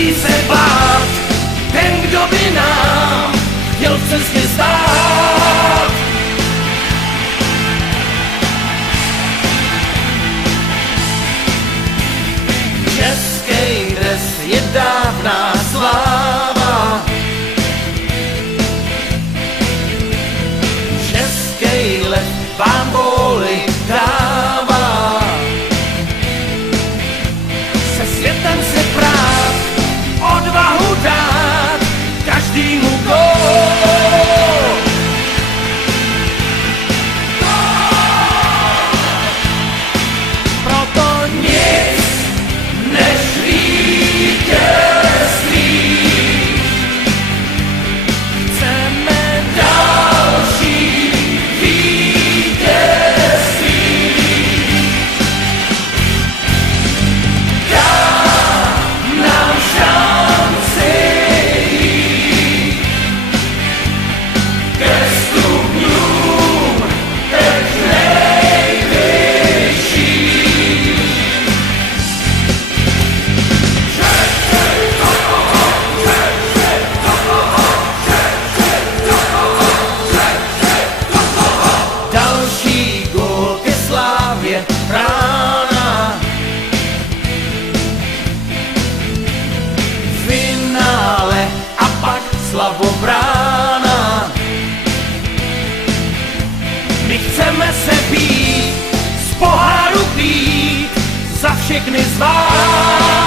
Nemusí se bát ten, kdo by nám chtěl v cestě stát. Český dres je dávná sláva, český lev vám bóly dává. Se světem se prát, odvahu dát každému gól. Proto nic než vítězství. Chceme další vítězství. Dá nám šanci jít ke stupňům teď nejvyšším. Další gól ke slávě brána, finále a pak slavobrána. My chceme se být, z poháru pít za všechny z vás.